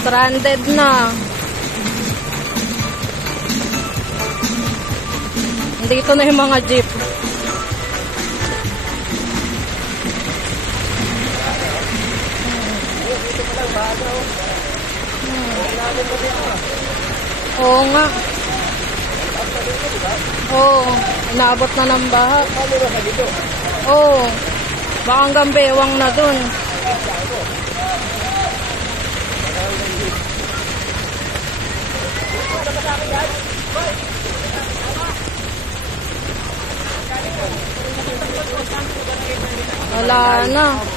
Stranded na. Dito na yung mga jeep. Oo nga. Oo. Inaabot na ng baha. Oo. Baka hanggang bewang na dun. Wala na.